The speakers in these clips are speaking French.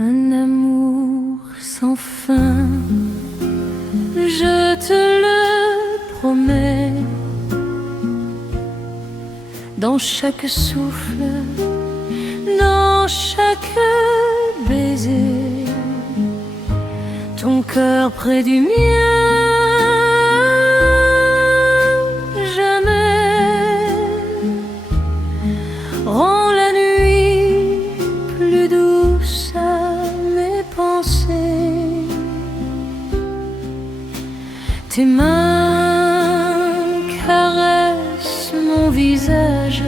Un amour sans fin, je te le promets. Dans chaque souffle, dans chaque baiser, ton cœur près du mien. Jamais rend la nuit plus douce à mes pensées. Tes mains caressent mon visage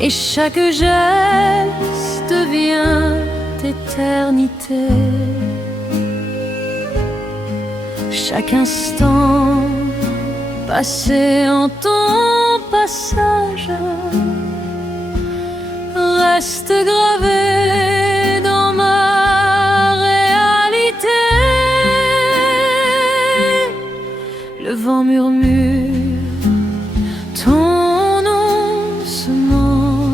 et chaque geste devient éternité. Chaque instant passé en ton passage reste gravé dans ma réalité. Le vent murmure ton oncement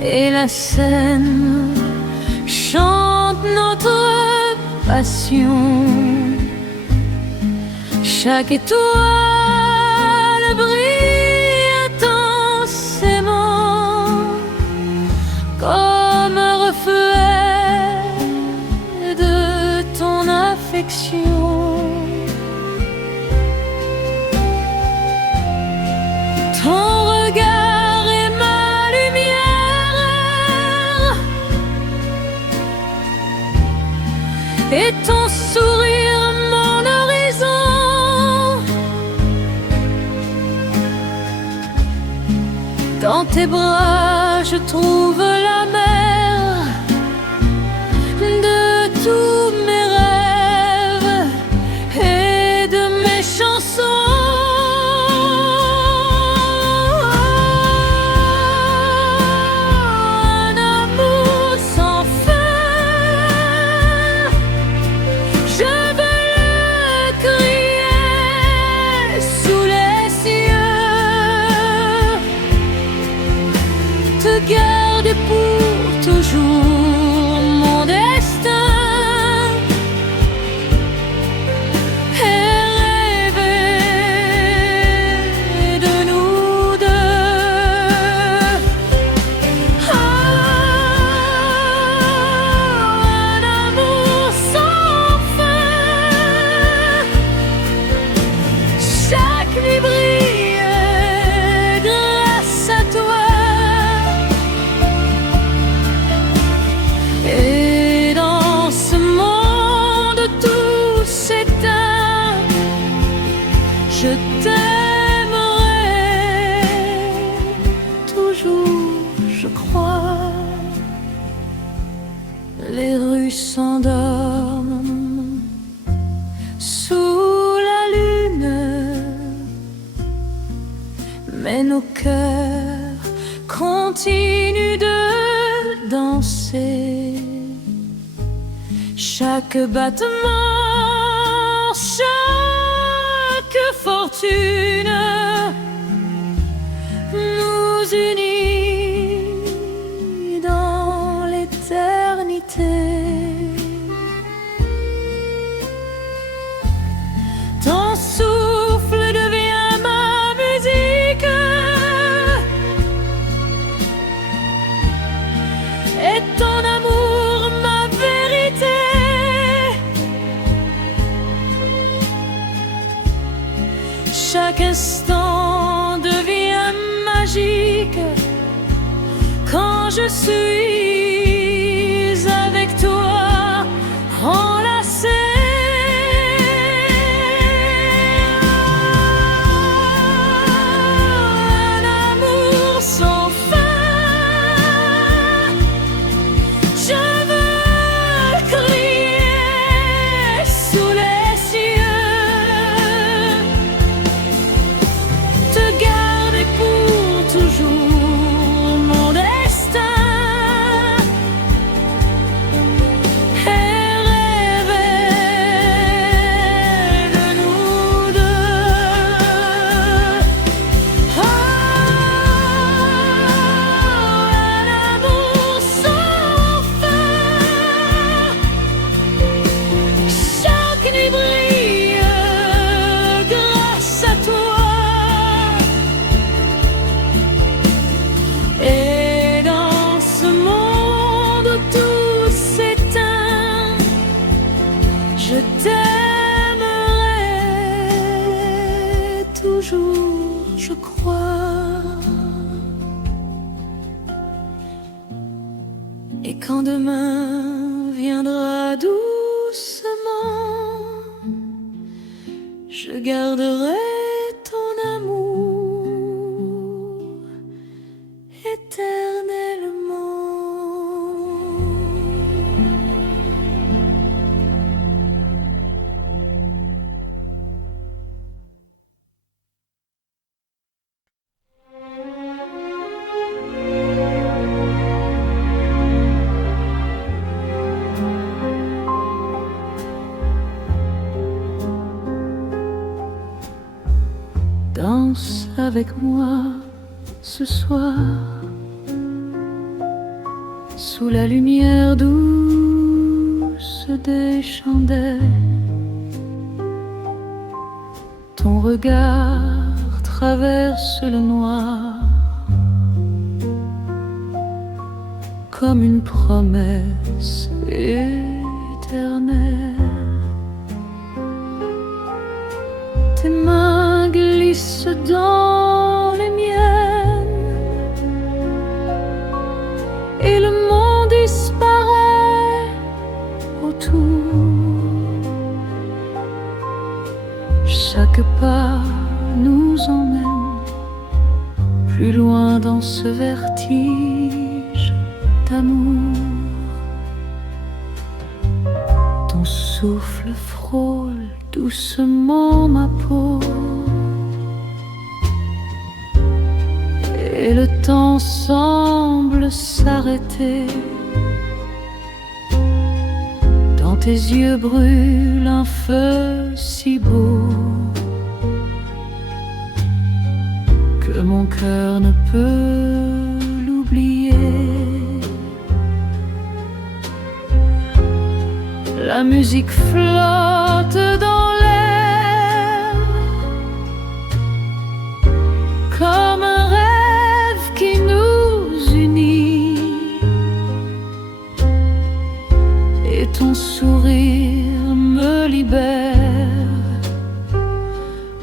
et la Seine chante notre passion. Chaque étoile brille intensément comme un reflet de ton affection. Ton regard est ma lumière et ton sourire mon horizon. Dans tes bras je trouve la mer de tous mes rêves et de mes chansons. Un amour sans fin, je veux le crier sous les cieux. Te garder pour toujours mon destin et rêver de nous deux. Un amour sans fin, chaque nuit brille grâce à toi. Et dans ce monde tout s'éteint, je t'aimerai toujours, je crois. Les rues s'endorment sous la lune, mais nos cœurs continuent de danser. Chaque battement, chaque fortune nous unit dans l'éternité. Ton souffle devient ma musique et ton amour ma vérité. Chaque instant devient magique quand je suis avec toi, enlacé. Un amour sans fin, je veux crier sous les cieux. Te garder pour toujours mon destin jour, je crois. Et quand demain viendra doucement, je garderai ton amour éternellement. Danse avec moi ce soir, sous la lumière douce des chandelles. Ton regard traverse le noir comme une promesse éternelle. Tes mains glissent dans les miennes et le monde disparaît autour. Chaque pas nous emmène plus loin dans ce vertige d'amour. Ton souffle frôle doucement ma peau et le temps semble s'arrêter. Dans tes yeux brûle un feu si beau que mon cœur ne peut l'oublier. La musique flotte dans l'air comme un rêve qui nous unit, et ton sourire me libère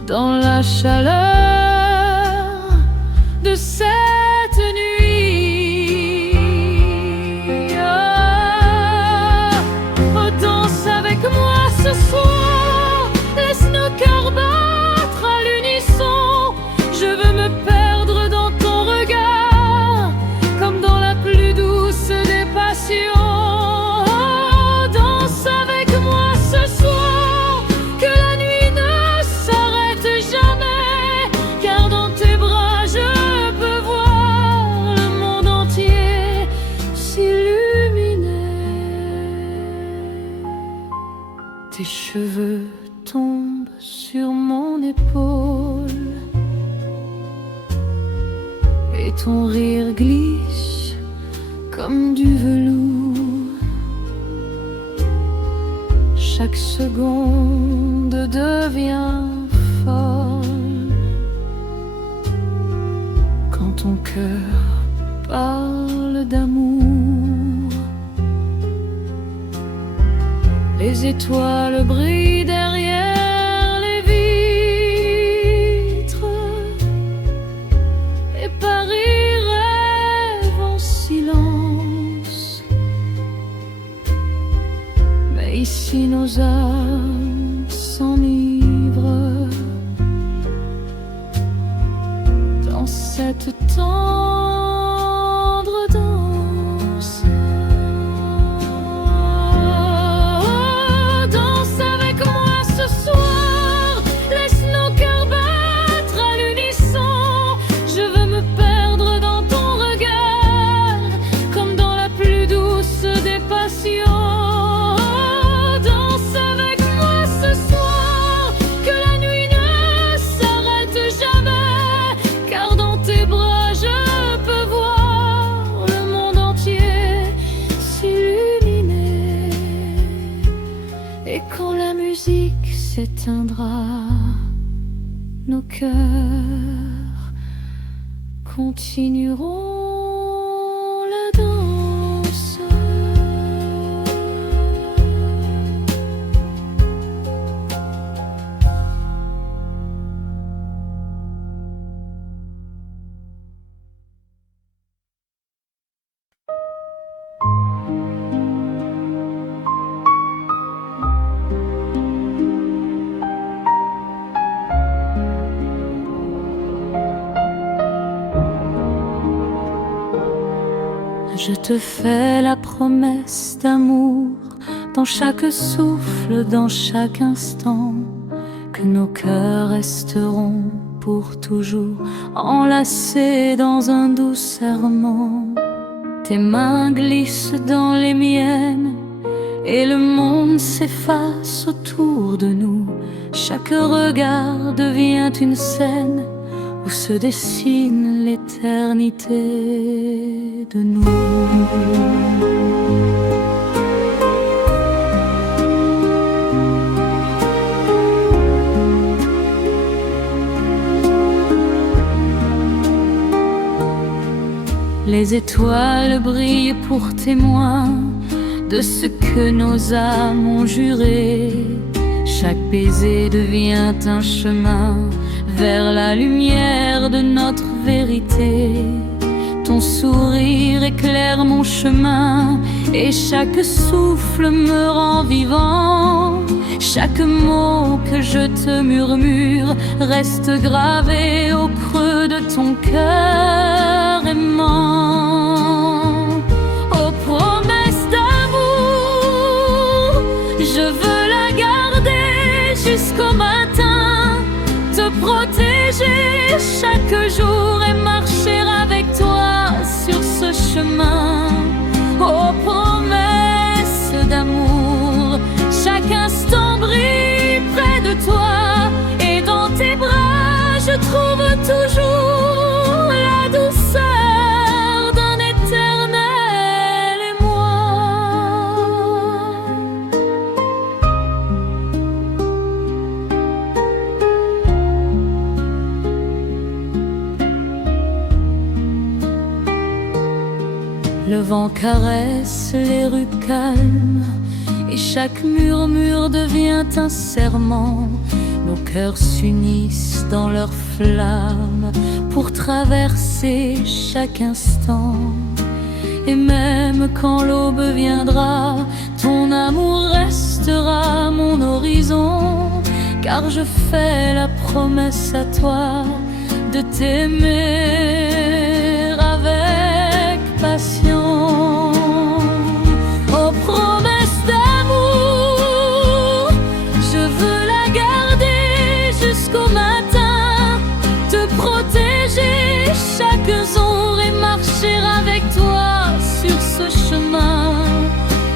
dans la chaleur de cette nuit. Oh, danse avec moi ce soir, laisse nos cœurs battre à l'unisson. Je veux me perdre dans ton regard, comme dans la plus douce des passions. Oh, danse avec moi ce soir, que la nuit ne s'arrête jamais, car dans tes bras je peux voir le monde entier s'illuminer. Tes cheveux tombent sur mon épaule et ton rire glisse comme du velours. Chaque seconde devient folle quand ton cœur parle d'amour. Les étoiles brillent derrière les vitres et Paris rêve en silence. Mais ici nos âmes s'enivrent dans cette tendre danse. Danse avec moi ce soir, laisse nos cœurs battre à l'unisson. Je veux me perdre dans ton regard, comme dans la plus douce des passions. Danse avec moi ce soir, que la nuit ne s'arrête jamais, car dans tes bras je peux voir le monde entier s'illuminer. Et quand la musique s'éteindra, nos cœurs continueront la danse. Je te fais la promesse d'amour dans chaque souffle, dans chaque instant, que nos cœurs resteront pour toujours enlacés dans un doux serment. Tes mains glissent dans les miennes et le monde s'efface autour de nous. Chaque regard devient une scène où se dessine l'éternité de nous. Les étoiles brillent pour témoin de ce que nos âmes ont juré. Chaque baiser devient un chemin vers la lumière de notre vérité. Ton sourire éclaire mon chemin et chaque souffle me rend vivant. Chaque mot que je te murmure reste gravé au creux de ton cœur aimant. Aux promesses d'amour, je veux la garder jusqu'au matin, te protéger chaque jour et marcher avec toi sur ce chemin. Aux promesses d'amour, chaque instant brille près de toi et dans tes bras je trouve toujours la douceur d'un éternel émoi. Le vent caresse les rues calmes et chaque murmure devient un serment. Nos cœurs s'unissent dans leur flamme pour traverser chaque instant. Et même quand l'aube viendra, ton amour restera mon horizon. Car je fais la promesse à toi de t'aimer avec passion. Aux promesses d'amour, je veux la garder jusqu'au matin, te protéger chaque jour et marcher avec toi sur ce chemin.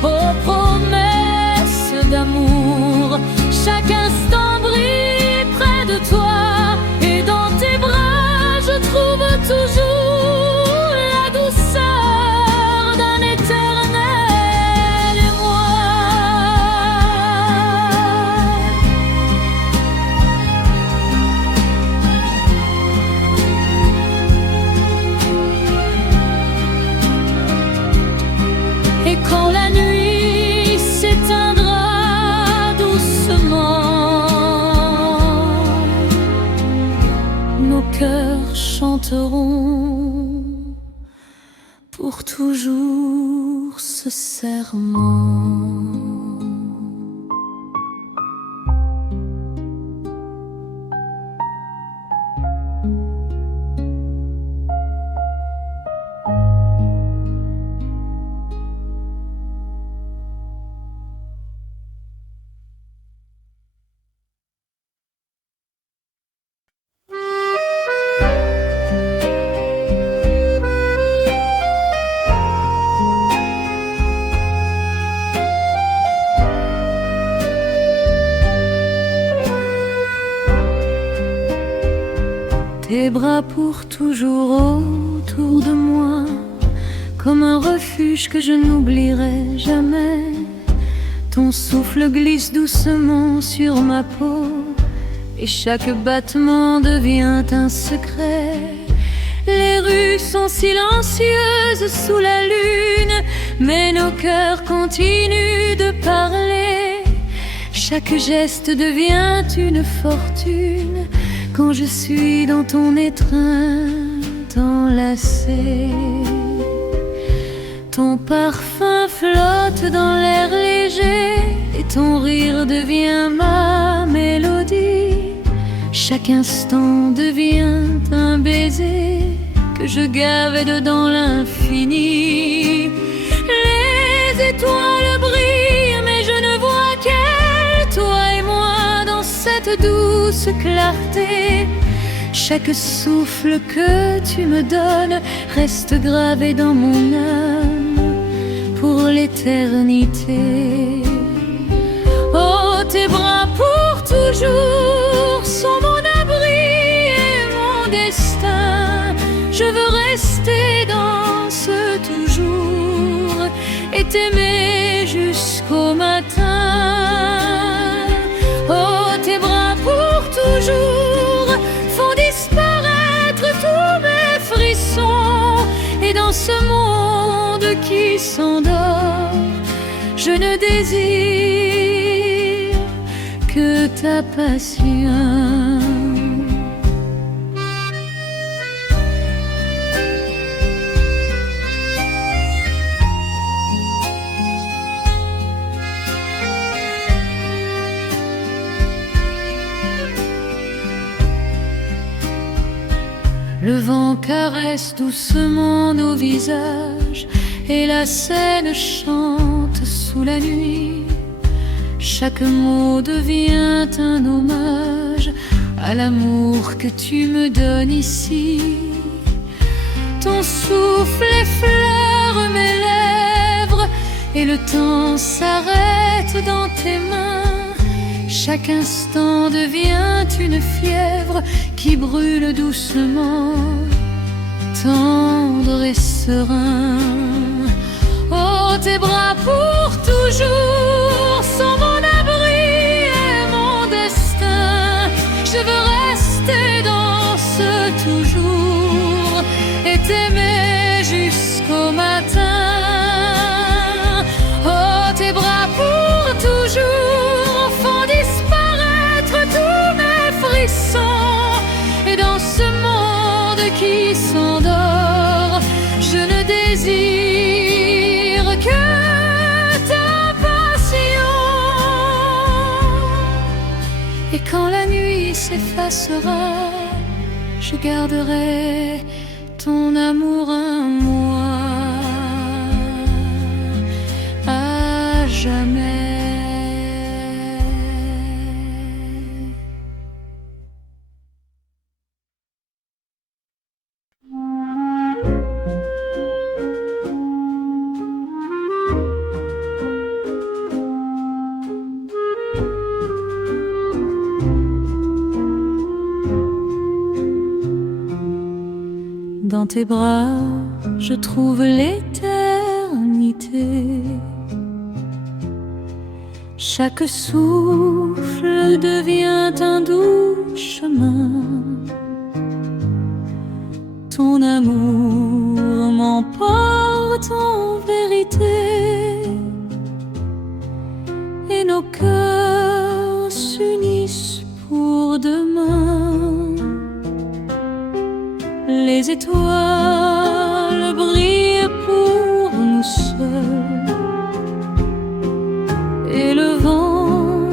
Aux promesses d'amour, chaque instant brille près de toi et dans tes bras je trouve toujours la douceur d'un éternel émoi. Et quand la nuit s'éteindra doucement, nos cœurs chanteront pour toujours ce serment. Tes bras pour toujours autour de moi, comme un refuge que je n'oublierai jamais. Ton souffle glisse doucement sur ma peau et chaque battement devient un secret. Les rues sont silencieuses sous la lune, mais nos cœurs continuent de parler. Chaque geste devient une fortune quand je suis dans ton étreinte enlacée. Ton parfum flotte dans l'air léger et ton rire devient ma mélodie. Chaque instant devient un baiser que je gave dans l'infini. étoiles brillent, mais je ne vois qu'elle, toi et moi, dans cette douce clarté. Chaque souffle que tu me donnes reste gravé dans mon âme pour l'éternité. Oh, tes bras pour toujours sont mon abri et mon destin. Je veux rester dans ce toujours et t'aimer jusqu'au matin. Oh, tes bras pour toujours font disparaître tous mes frissons. Et dans ce monde qui s'endort, je ne désire que ta passion. Le vent caresse doucement nos visages et la scène chante sous la nuit. Chaque mot devient un hommage à l'amour que tu me donnes ici. Ton souffle effleure mes lèvres et le temps s'arrête dans tes mains. Chaque instant devient une fièvre qui brûle doucement, tendre et serein. Oh, tes bras pour toujours sont mon abri et mon destin. Je veux rester dans ce toujours et t'aimer jusqu'au matin. Oh, tes bras pour toujours font disparaître tous mes frissons. Et dans ce monde qui s'endort, je ne désire que ta passion. Et quand la nuit s'effacera, je garderai ton amour en moi à jamais. Dans tes bras, je trouve l'éternité. Chaque souffle devient un doux chemin. Ton amour m'emporte en vérité et nos cœurs s'unissent pour demain. Les étoiles brillent pour nous seuls et le vent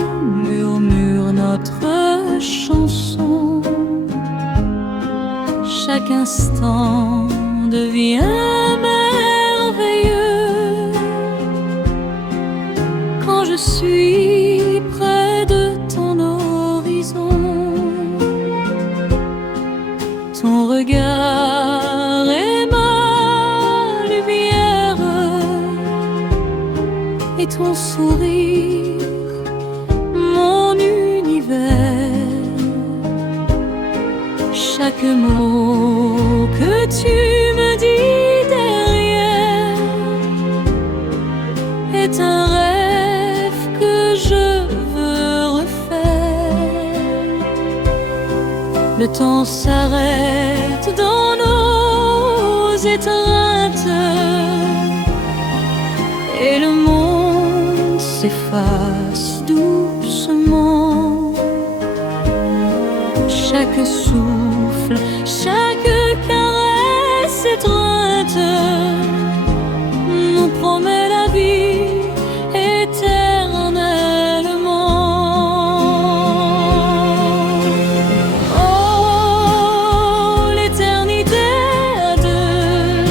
murmure notre chanson. Chaque instant devient merveilleux quand je suis près de ton horizon. Ton regard est ma lumière et ton sourire mon univers. Chaque mot que tu me dis derrière est un rêve que je veux refaire. Le temps s'arrête dans nos étreintes et le monde s'efface doucement. Chaque souffle, chaque caresse étreinte nous promet la vie éternellement. Oh, l'éternité à deux,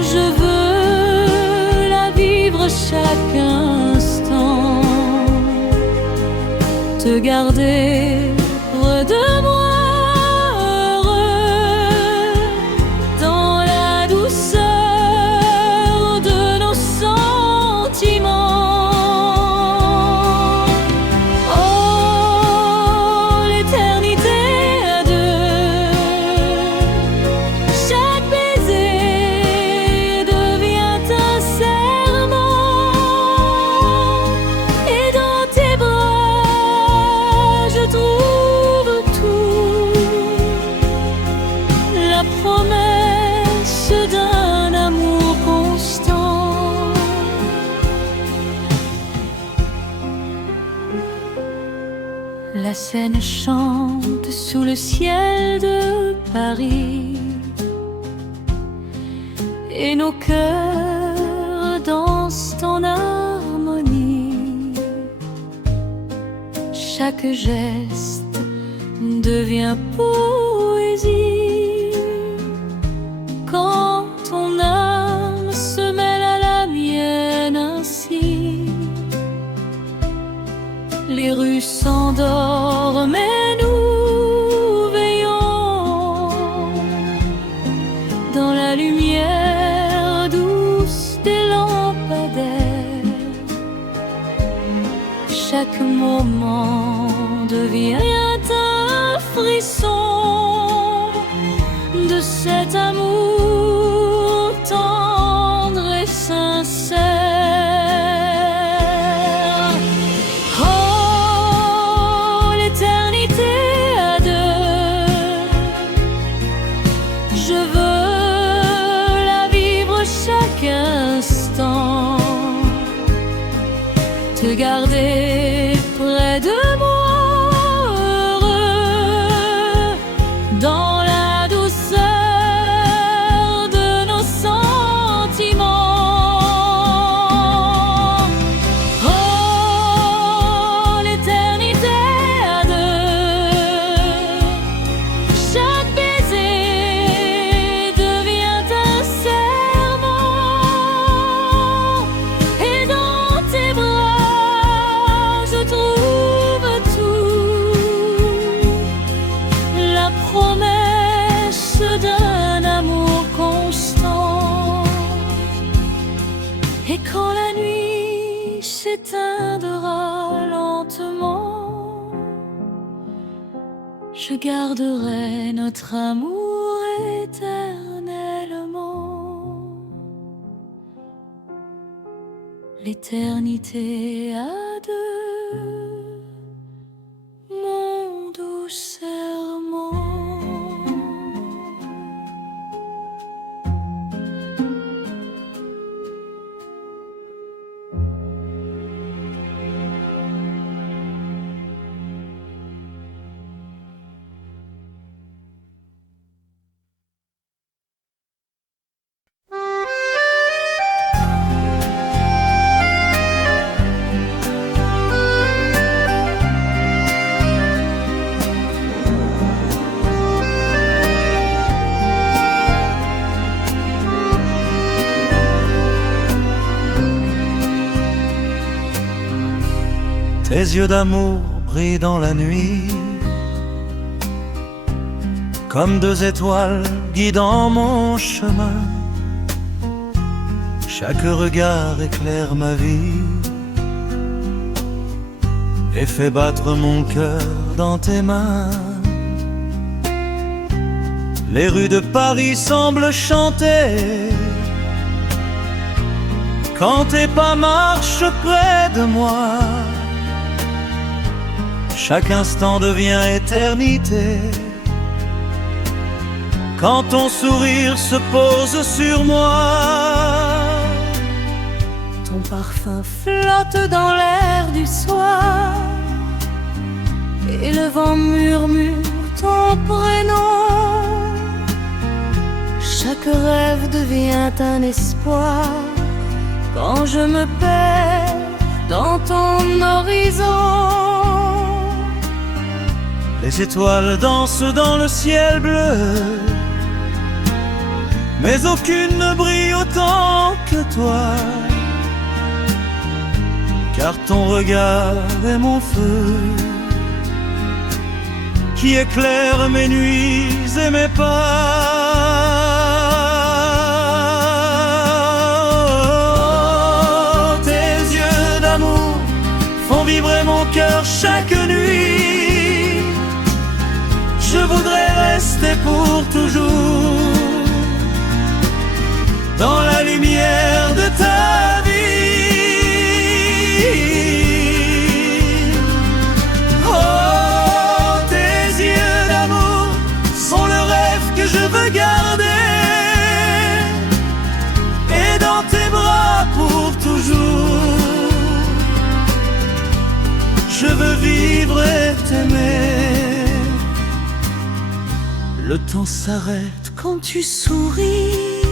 je veux garder près de moi, heureux dans la douceur de nos sentiments. Oh, l'éternité à deux, chaque baiser devient un serment, et dans tes bras je trouve tout, la promesse d'un amour constant. La Seine chante sous le ciel de Paris, et nos cœurs dansent en harmonie. Chaque geste devient poésie quand ton âme se mêle à la mienne ainsi. Les rues s'endorment et nous veillons dans la lumière douce des lampadaires. Chaque moment devient un frisson de cet amour tendre et sincère. Oh, l'éternité à deux, je veux la vivre chaque instant, te garder près de moi, heureux dans la douceur de nos sentiments. Oh, l'éternité à deux, chaque baiser devient un serment, et dans tes bras je trouve tout, la promesse d'un amour constant. Et quand la nuit s'éteindra lentement, je garderai notre amour éternellement. L'éternité à deux, mon doux serment. Tes yeux d'amour brillent dans la nuit, comme deux étoiles guidant mon chemin. Chaque regard éclaire ma vie et fait battre mon cœur dans tes mains. Les rues de Paris semblent chanter quand tes pas marchent près de moi. Chaque instant devient éternité quand ton sourire se pose sur moi. Ton parfum flotte dans l'air du soir et le vent murmure ton prénom. Chaque rêve devient un espoir quand je me perds dans ton horizon. Les étoiles dansent dans le ciel bleu, mais aucune ne brille autant que toi, car ton regard est mon feu qui éclaire mes nuits et mes pas. Tes yeux d'amour font vibrer mon cœur chaque nuit. Je voudrais rester pour toujours dans la lumière de ta vie. Oh, tes yeux d'amour sont le rêve que je veux garder, et dans tes bras pour toujours. Je veux vivre et t'aimer. Le temps s'arrête quand tu souris,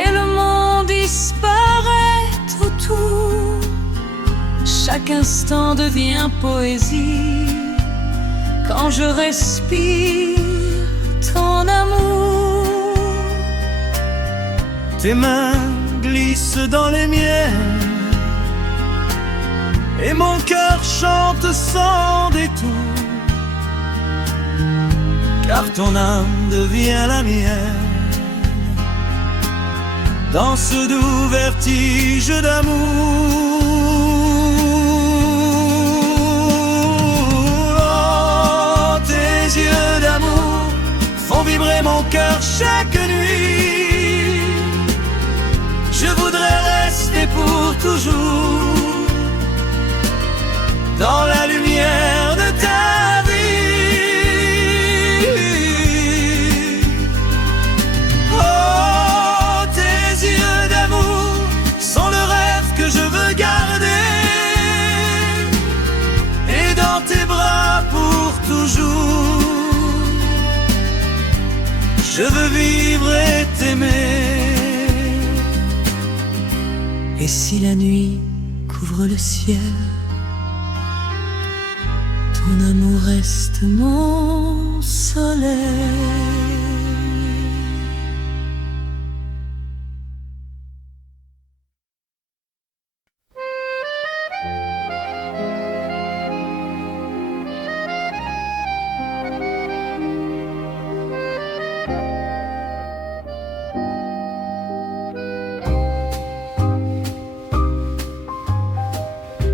et le monde disparaît autour. Chaque instant devient poésie quand je respire ton amour. tes mains glissent dans les miennes, et mon cœur chante sans détour, car ton âme devient la mienne. Dans ce doux vertige d'amour, oh, tes yeux d'amour font vibrer mon cœur chaque nuit. Je voudrais rester pour toujours dans la lumière de ta toujours. Je veux vivre et t'aimer. Et si la nuit couvre le ciel, ton amour reste mon soleil.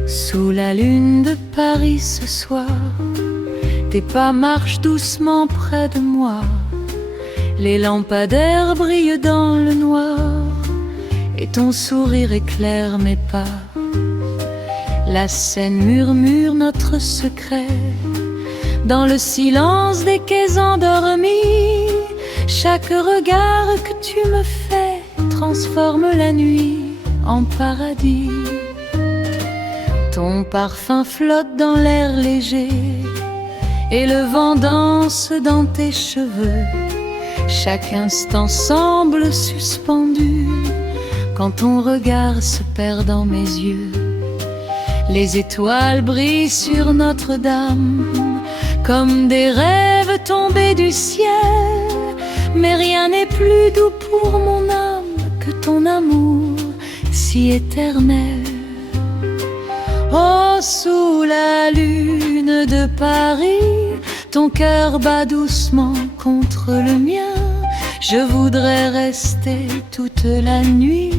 Sous la lune de Paris ce soir, tes pas marchent doucement près de moi. Les lampadaires brillent dans le noir, et ton sourire éclaire mes pas. La Seine murmure notre secret dans le silence des quais endormis. Chaque regard que tu me fais transforme la nuit en paradis. Ton parfum flotte dans l'air léger, et le vent danse dans tes cheveux. Chaque instant semble suspendu quand ton regard se perd dans mes yeux. Les étoiles brillent sur Notre-Dame comme des rêves tombés du ciel. Mais rien n'est plus doux pour mon âme que ton amour si éternel. Oh, sous la lune de Paris, ton cœur bat doucement contre le mien. Je voudrais rester toute la nuit,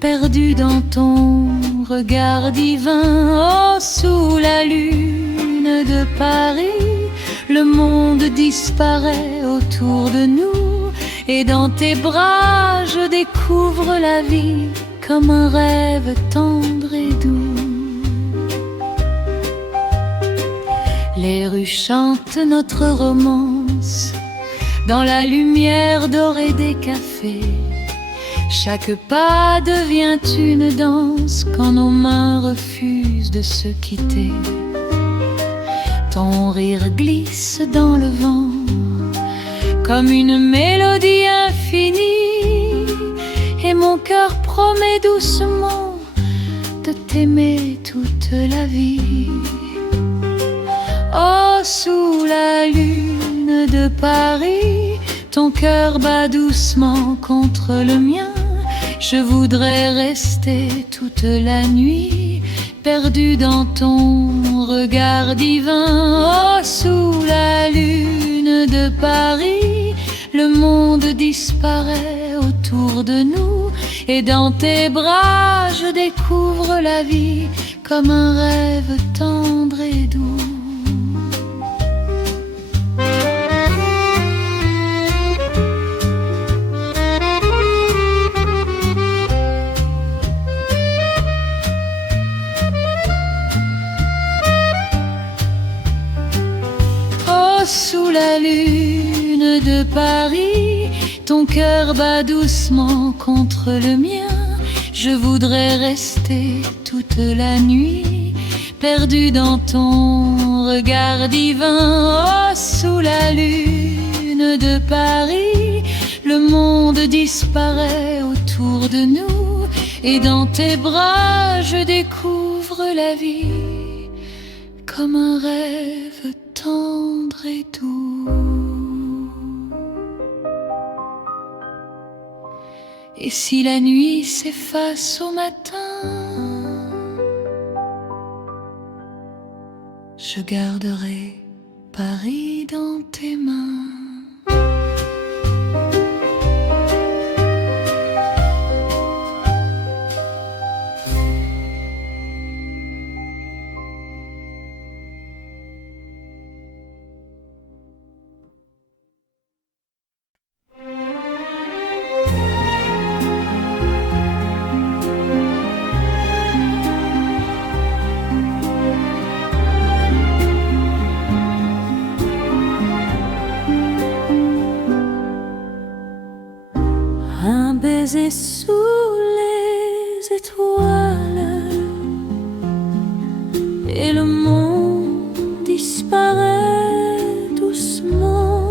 perdu dans ton regard divin. Oh, sous la lune de Paris, le monde disparaît autour de nous, et dans tes bras je découvre la vie comme un rêve tendre et doux. Les rues chantent notre romance dans la lumière dorée des cafés. Chaque pas devient une danse quand nos mains refusent de se quitter. Ton rire glisse dans le vent comme une mélodie infinie, et mon cœur promet doucement de t'aimer toute la vie. Oh, sous la lune de Paris, ton cœur bat doucement contre le mien. Je voudrais rester toute la nuit, perdu dans ton regard divin. Oh, sous la lune de Paris, le monde disparaît autour de nous, et dans tes bras je découvre la vie comme un rêve tendre et doux. Sous la lune de Paris, ton cœur bat doucement contre le mien. Je voudrais rester toute la nuit, perdu dans ton regard divin. Oh, sous la lune de Paris, le monde disparaît autour de nous, et dans tes bras je découvre la vie comme un rêve tendre et doux. Et si la nuit s'efface au matin, je garderai Paris dans tes mains. Un baiser sous les étoiles, et le monde disparaît doucement.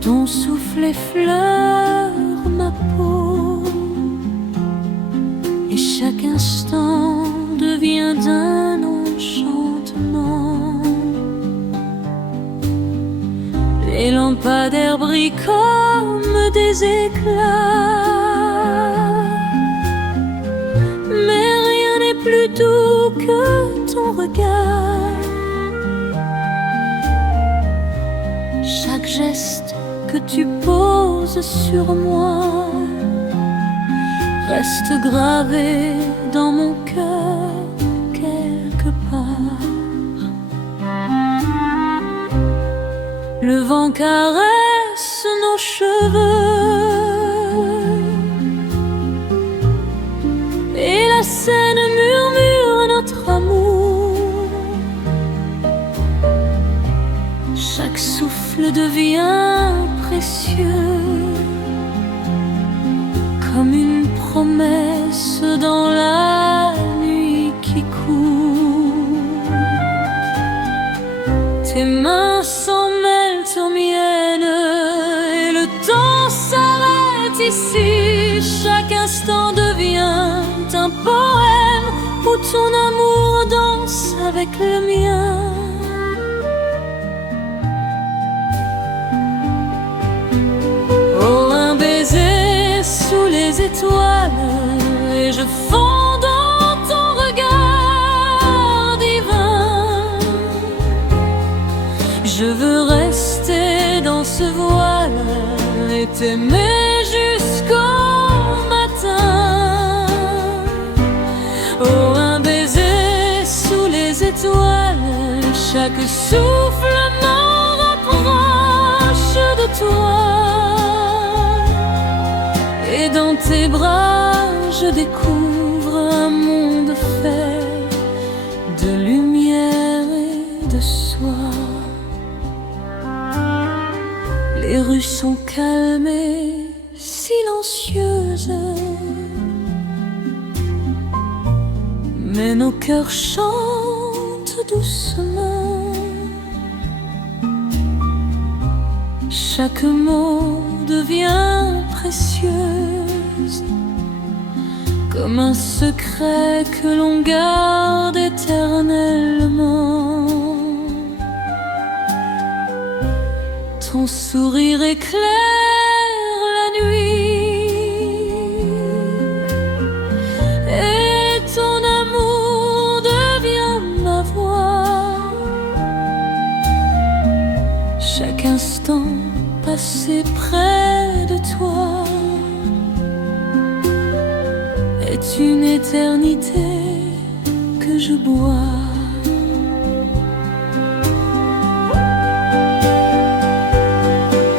Ton souffle effleure ma peau, et chaque instant devient d'un enchantement. Les lampadaires brillent comme des éclats, mais rien n'est plus doux que ton regard. Chaque geste que tu poses sur moi reste gravé dans mon cœur quelque part. Le vent caresse nos cheveux, et la Seine murmure notre amour. Chaque souffle devient précieux, comme une promesse dans la nuit qui court. Tes mains s'en mêlent aux miennes, et le temps s'arrête ici. Chaque instant devient un poème où ton amour danse avec le mien. Oh, un baiser sous les étoiles, et je fonds dans ton regard divin. Je veux rester dans ce voile et t'aimer jusqu'au matin. Oh, un baiser sous les étoiles, chaque souffle m'en rapproche de toi. Et dans tes bras, je découvre un monde fait de lumière et de soie. Les rues sont calmes et silencieuses, mais nos cœurs chantent doucement. Chaque mot devient précieuse, comme un secret que l'on garde éternellement. Ton sourire éclaire la nuit, instant passé près de toi est une éternité que je bois.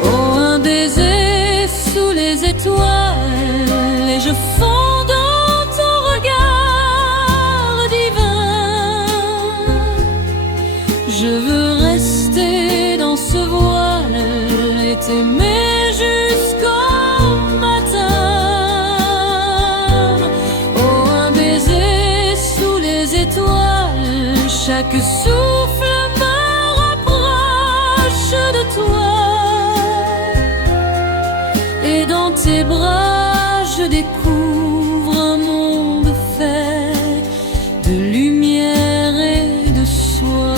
Oh, un baiser sous les étoiles et je fonds dans ton regard divin. Je veux rester dans ce voile et t'aimer jusqu'au matin. Oh, un baiser sous les étoiles, chaque souffle me rapproche de toi. Et dans tes bras, je découvre un monde fait de lumière et de soie.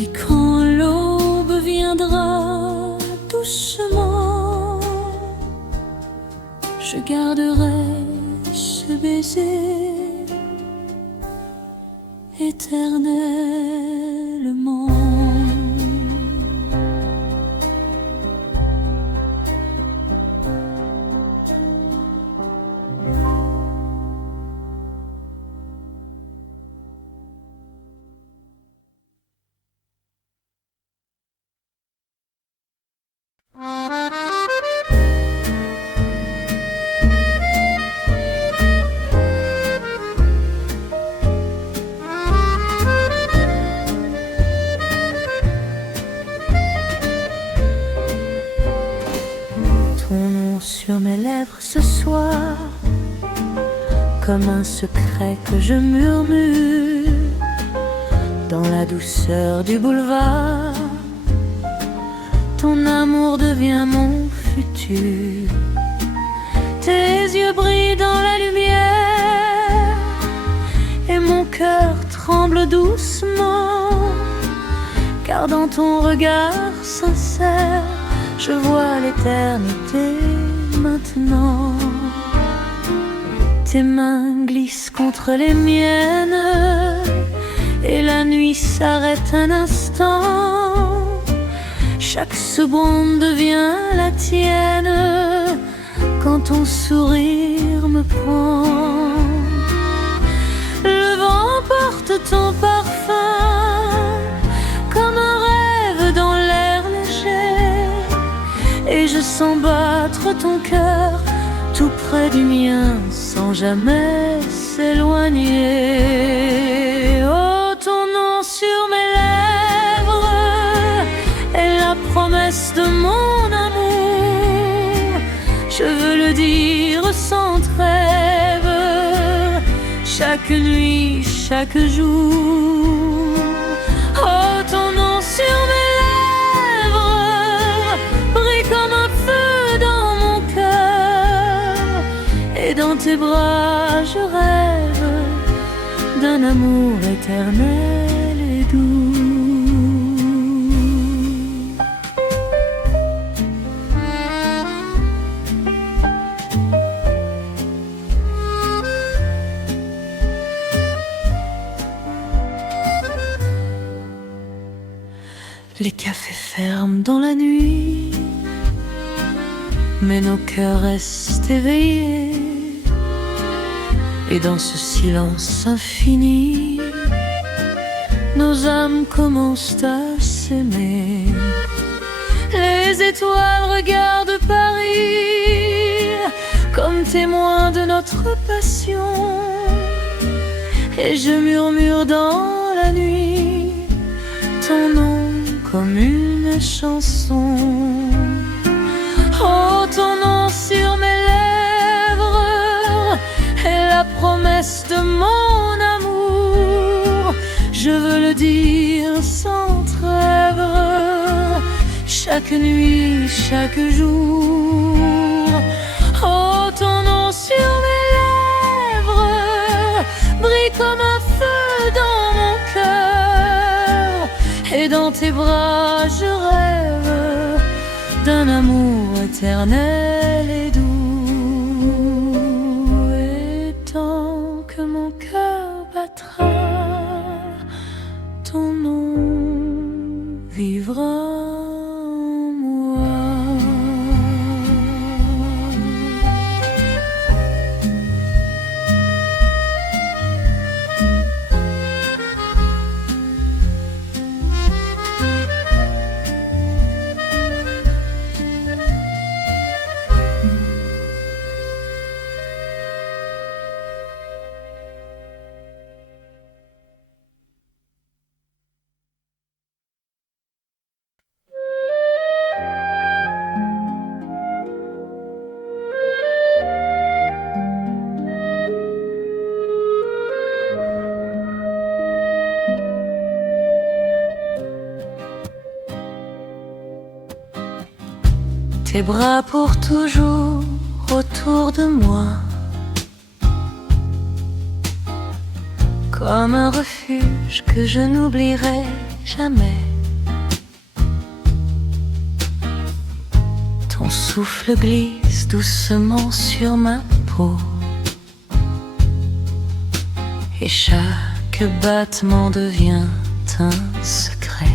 Et quand l'aube viendra doucement, je garderai ce baiser éternellement. Ton nom sur mes lèvres ce soir, comme un secret que je murmure dans la douceur du boulevard. Ton amour devient mon futur. Tes yeux brillent dans la lumière et mon cœur tremble doucement, car dans ton regard sincère, je vois l'éternité maintenant. Tes mains glissent contre les miennes et la nuit s'arrête un instant. Chaque seconde devient la tienne quand ton sourire me prend. Le vent porte ton parfum comme un rêve dans l'air léger, et je sens battre ton cœur tout près du mien sans jamais s'éloigner. Oh, ton nom sur mes lèvres est la promesse de mon amour. Je veux le dire sans trêve, chaque nuit, chaque jour. Oh, ton nom sur mes lèvres brille comme un feu dans mon cœur, et dans tes bras je rêve d'un amour éternel et doux. Les cafés ferment dans la nuit, mais nos cœurs restent éveillés. Et dans ce silence infini, nos âmes commencent à s'aimer. Les étoiles regardent Paris comme témoin de notre passion, et je murmure dans la nuit ton nom comme une chanson. Oh, ton nom sur mes lèvres est la promesse de mon amour. Je veux le dire sans trêve, chaque nuit, chaque jour. Oh, ton nom sur mes lèvres brille comme un feu dans mon cœur, et dans tes bras je rêve d'un amour éternel et doux. Et tant que mon cœur battra, ton nom vivra en moi. Tes bras pour toujours autour de moi, comme un refuge que je n'oublierai jamais. Ton souffle glisse doucement sur ma peau, et chaque battement devient un secret.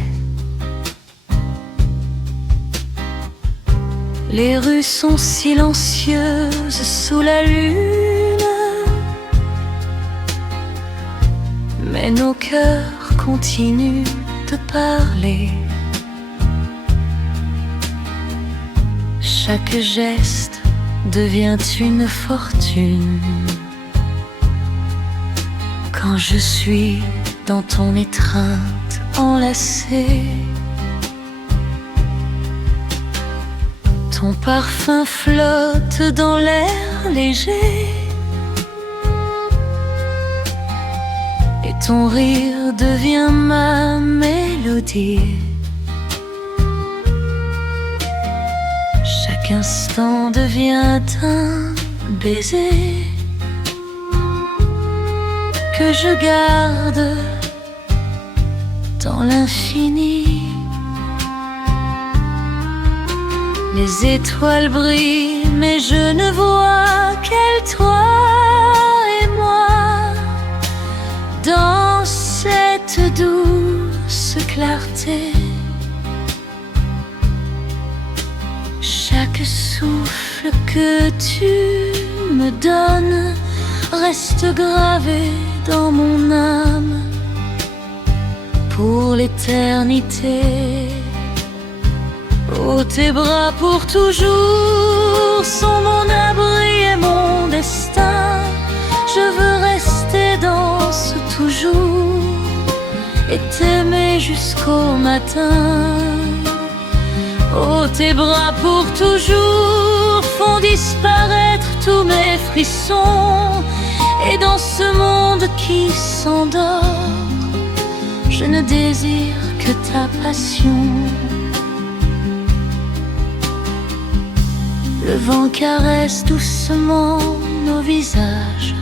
Les rues sont silencieuses sous la lune, mais nos cœurs continuent de parler. Chaque geste devient une fortune quand je suis dans ton étreinte enlacée. Ton parfum flotte dans l'air léger, et ton rire devient ma mélodie. Chaque instant devient un baiser que je garde dans l'infini. Les étoiles brillent, mais je ne vois qu'elles, toi et moi, dans cette douce clarté. Chaque souffle que tu me donnes reste gravé dans mon âme pour l'éternité. Oh, tes bras pour toujours sont mon abri et mon destin. Je veux rester dans ce toujours et t'aimer jusqu'au matin. Oh, tes bras pour toujours font disparaître tous mes frissons, et dans ce monde qui s'endort, je ne désire que ta passion. Le vent caresse doucement nos visages,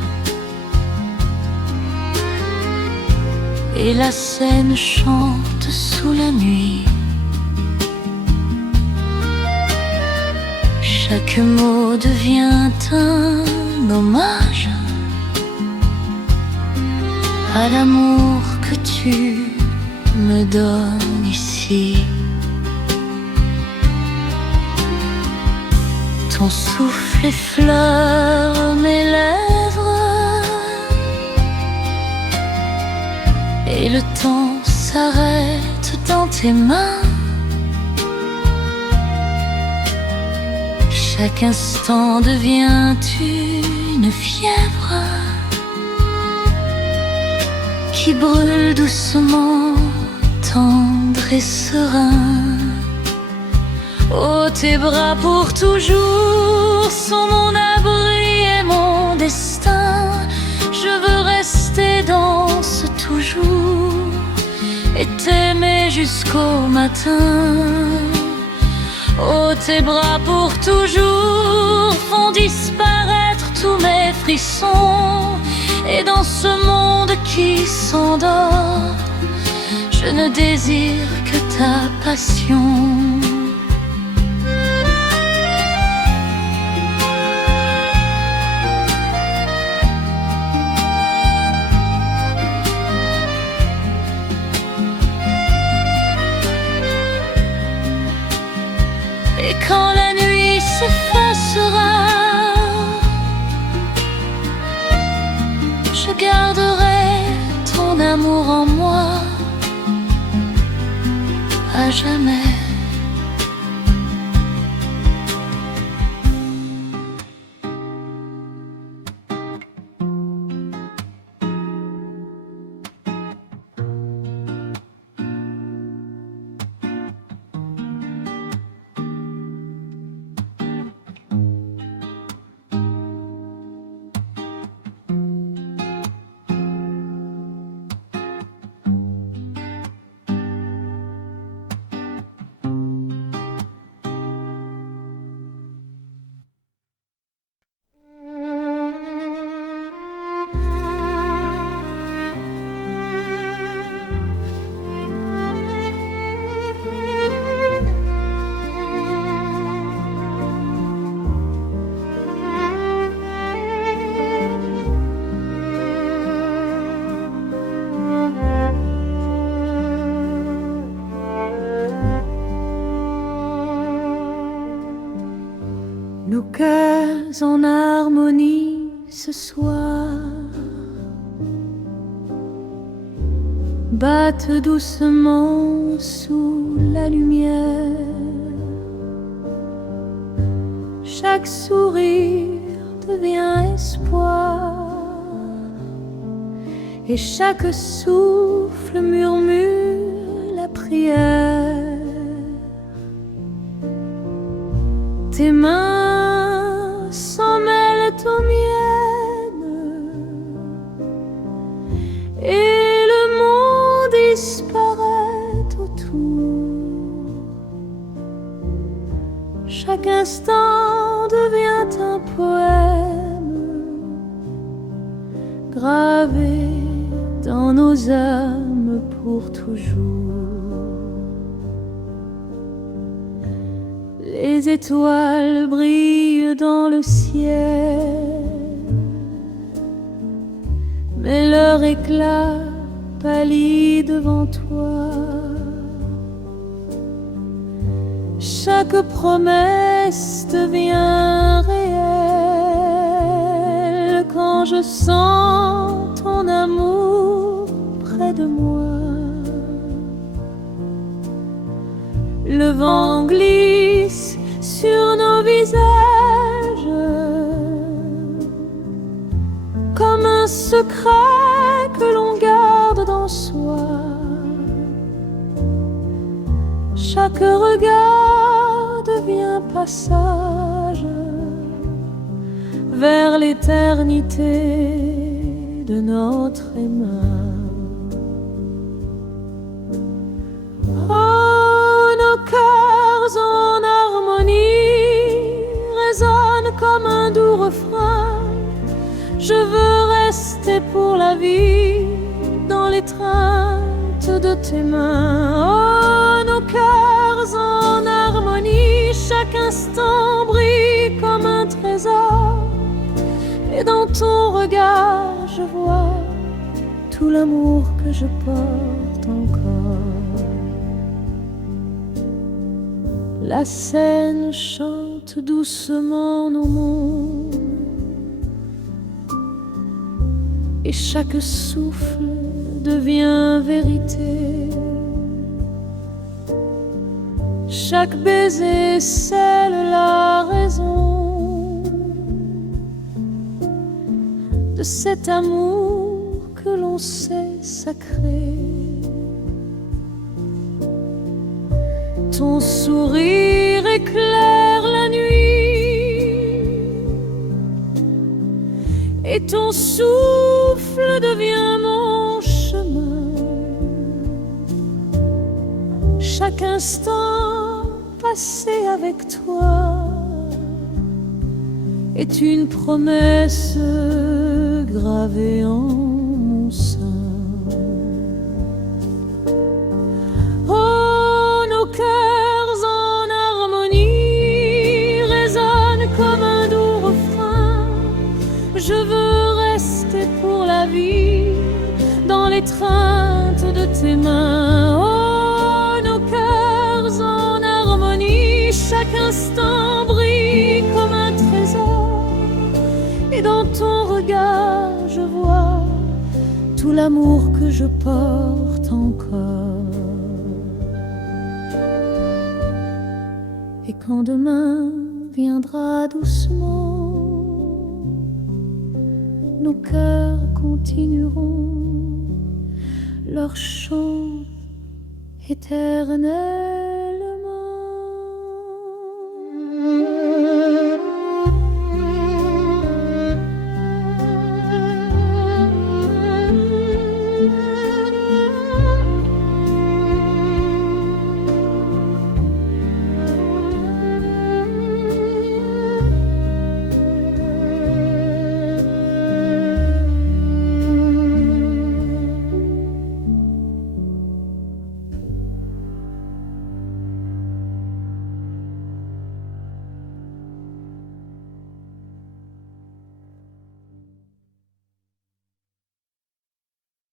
et la Seine chante sous la nuit. Chaque mot devient un hommage à l'amour que tu me donnes ici. Ton souffle effleure mes lèvres, et le temps s'arrête dans tes mains. Chaque instant devient une fièvre qui brûle doucement, tendre et serein. Oh, tes bras pour toujours sont mon abri et mon destin. Je veux rester dans ce toujours et t'aimer jusqu'au matin. Oh, tes bras pour toujours font disparaître tous mes frissons, et dans ce monde qui s'endort, je ne désire que ta passion. Et quand la nuit s'effacera, je garderai ton amour en moi à jamais. Nos cœurs en harmonie ce soir battent doucement sous la lumière. Chaque sourire devient espoir et chaque souffle murmure la prière. Tes mains s'en mêlent aux miennes et le monde disparaît autour. Chaque instant devient un poème gravé dans nos âmes pour toujours. Les étoiles brillent dans le ciel, mais leur éclat pâlit devant toi. Chaque promesse devient réelle quand je sens ton amour près de moi. Le vent glisse sur nos visages comme un secret que l'on garde dans soi. Chaque regard devient passage vers l'éternité de notre aimant. Cœurs en harmonie résonnent comme un doux refrain. Je veux rester pour la vie dans l'étreinte de tes mains. Oh, nos cœurs en harmonie, chaque instant brille comme un trésor. Et dans ton regard, je vois tout l'amour que je porte encore. La Seine chante doucement nos mots et chaque souffle devient vérité. Chaque baiser scelle la raison de cet amour que l'on sait sacré. Ton sourire éclaire la nuit et ton souffle devient mon chemin. Chaque instant passé avec toi est une promesse gravée en mon sein. Je veux rester pour la vie dans l'étreinte de tes mains. Oh, nos cœurs en harmonie, chaque instant brille comme un trésor. Et dans ton regard je vois tout l'amour que je porte encore. Et quand demain viendra doucement, nos cœurs continueront leur chant éternel.